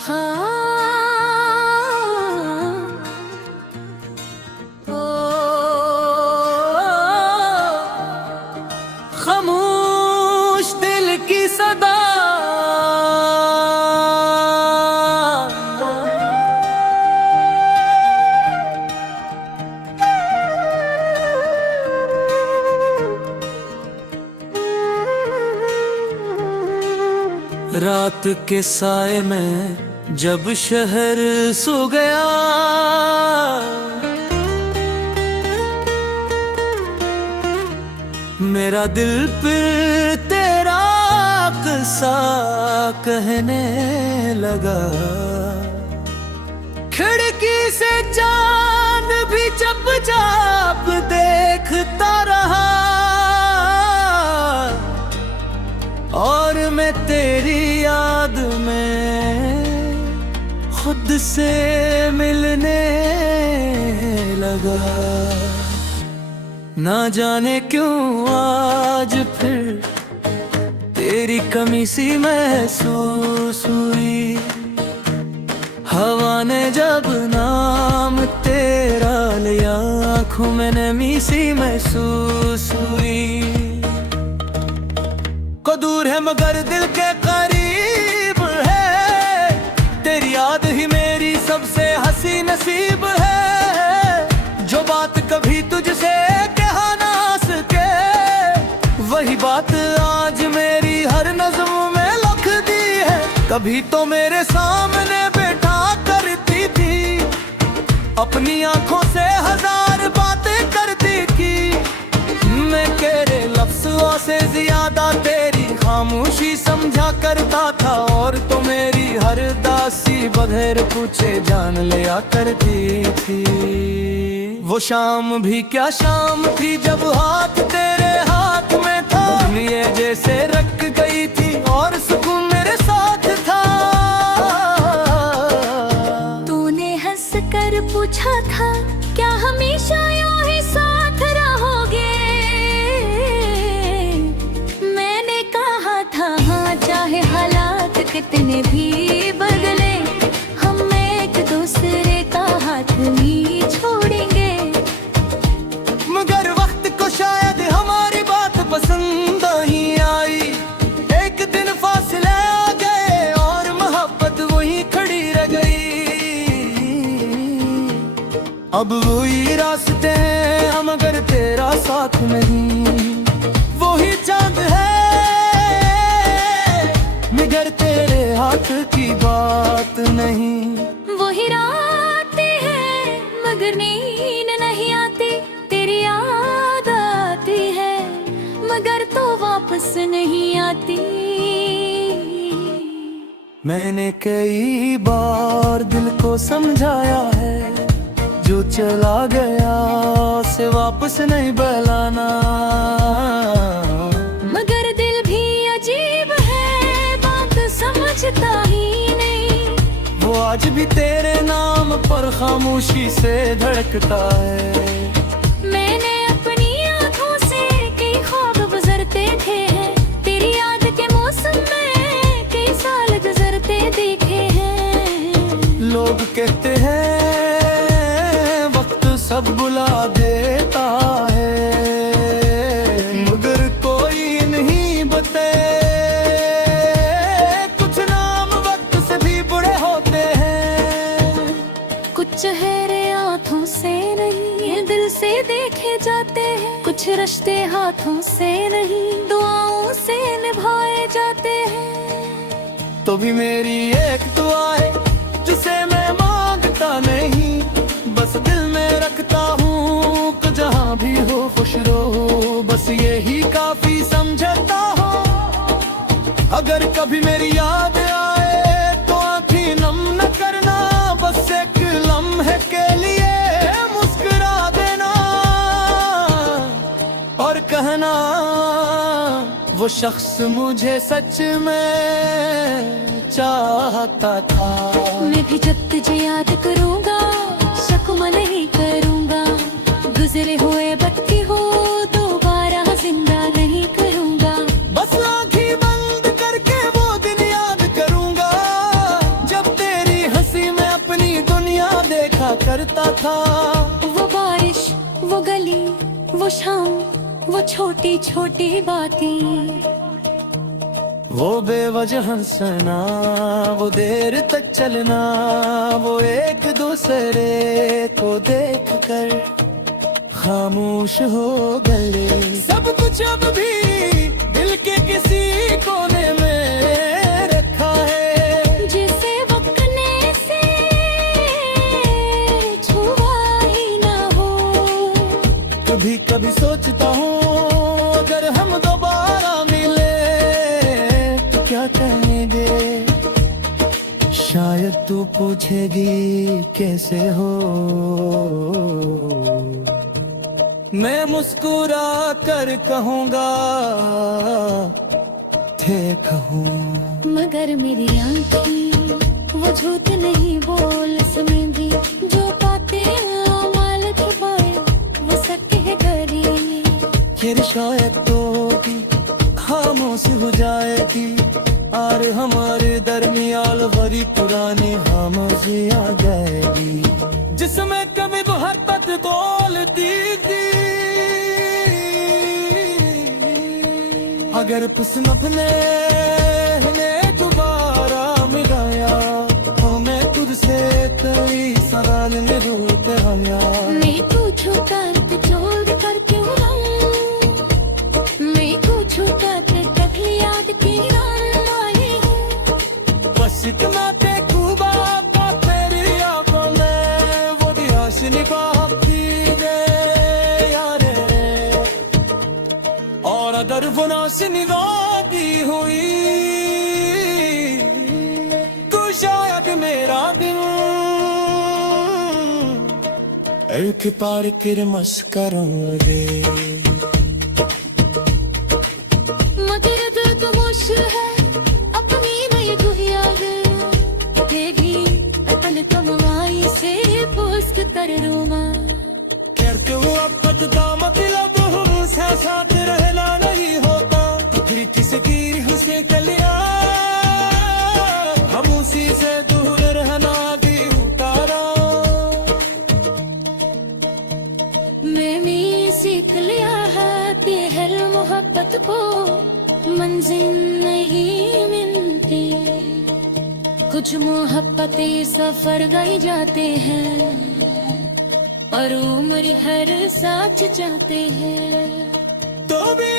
हाँ, ओ, खामोश दिल की सदा रात के साए में जब शहर सो गया, मेरा दिल फिर तेरा किस्सा कहने लगा। खिड़की से चांद भी चुपचाप देखता रहा, और मैं तेरी याद में खुद से मिलने लगा। ना जाने क्यों आज फिर तेरी कमी सी महसूस हुई। हवा ने जब नाम तेरा लिया, आँखों में नमी सी महसूस हुई। को दूर है मगर दिल के करीब है, तेरी याद ही मेरी सबसे हंसी नसीब है। जो बात कभी तुझसे कहा ना सके, वही बात आज मेरी हर नज़्म में लिख दी है। कभी तो मेरे सामने बैठा करती थी, अपनी आंखों से हजार बातें करती थी। मैं तेरे लफ्ज़ों से ज्यादा तेरी खामोशी समझा करता था, और तो मेरी हर दासी बगैर पूछे जान लिया करती थी। वो शाम भी क्या शाम थी जब हाथ तेरे हाथ में था, लिए जैसे रख गई थी और सुकून मेरे साथ था। तूने हंस कर पूछा था, क्या हमेशा यूं ही साथ रहोगे? मैंने कहा था हाँ, चाहे हालात कितने भी बदले, हम एक दूसरे का हाथ नहीं छोड़ेंगे। मगर वक्त को शायद हमारी बात पसंद ही आई। एक दिन फासले आ गए और मोहब्बत वहीं खड़ी रह गई। अब वही रास्ते हैं मगर तेरा साथ नहीं। वही चांद है मगर तेरे हाथ की बात नहीं। वही रातें हैं मगर नींद नहीं आती, तेरी याद आती है मगर तो वापस नहीं आती। मैंने कई बार दिल को समझाया है, जो चला गया उसे वापस नहीं बुलाना। मगर दिल भी अजीब है, बात समझता ही नहीं। वो आज भी तेरे नाम पर खामोशी से धड़कता है। मैंने अपनी आँखों से कई ख्वाब गुजरते थे, तेरी याद के मौसम में कई साल गुजरते देखे हैं। लोग कहते हैं वक्त सब बुला देता है, मगर कोई नहीं बते कुछ नाम वक्त से भी बुरे होते हैं। कुछ चेहरे आँखों से नहीं, ये दिल से देखे जाते हैं। कुछ रिश्ते हाथों से नहीं, दुआओं से निभाए जाते हैं। तो भी मेरी एक दुआ है जिसे मैं मांगता नहीं, बस दिल में रखता हूँ कि जहाँ भी हो खुश रहो, बस यही काफी समझता हो। अगर कभी मेरी याद आए तो आँखें नम न करना, बस एक लम्हे के लिए मुस्कुरा देना और कहना वो शख्स मुझे सच में चाहता था। मैं भी जब तुझे याद करूँगा, शकुम नहीं करूँगा। गुजरे हुए बत्ती हो दोबारा जिंदा नहीं करूँगा। बस आँखें बंद करके वो दिन याद करूँगा, जब तेरे वो शाम, वो छोटी छोटी बातें, वो बेवजह हंसना, वो देर तक चलना, वो एक दूसरे को देख कर खामोश हो गए। सब कुछ अब भी दिल के किसी कोने में रखा है, जिसे वकने से छुआ ही ना हो। कभी कभी सोचता हूँ अगर हम दोबारा मिले तो क्या कहेंगे। शायद तू पूछेगी कैसे हो, मैं मुस्कुरा कर कहूँगा थे कहूँ। मगर मेरी आंखें वो झूठ नहीं बोल समय भी, जो बातें माल छुपाए वो सत्य करी। फिर शायद तो भी खामोश हो जाएगी, और हमारे दरमियान भरी पुरानी खामोशी आ जाएगी, जिसमें कभी मोहब्बत बोलती थी। अगर किस्म अपने ने दोबारा मिलाया तो मैं तुझसे कई सवाल जरूर आया। मैं पूछूं कर जोड़ कर क्यों रहूं, मैं पूछूं कर तक याद की रानी। बस इतना देखूं बात तेरी आंखों में, वो भी हंसनी बाकी दे यारे। और अगर वो नासनी वादी हुई तो शायद मेरा दिल एक बार किरमस करूं रे। मगर दिल तो मुश है अपनी में गुहिया देगी, अपन कमाई से पुष्ट कर रूमा। कहते हो अब का मतलब हमसे साथ रहना नहीं होता, फिर किसकी हुस्न कलिया हम उसी से दूर रहना भी उतारा। मैंने सीख लिया है कि हर मोहब्बत को मंजिल नहीं मिलती, कुछ मोहब्बतें सफर गई जाते हैं और उम्र हर साथ जाते हैं। तो भी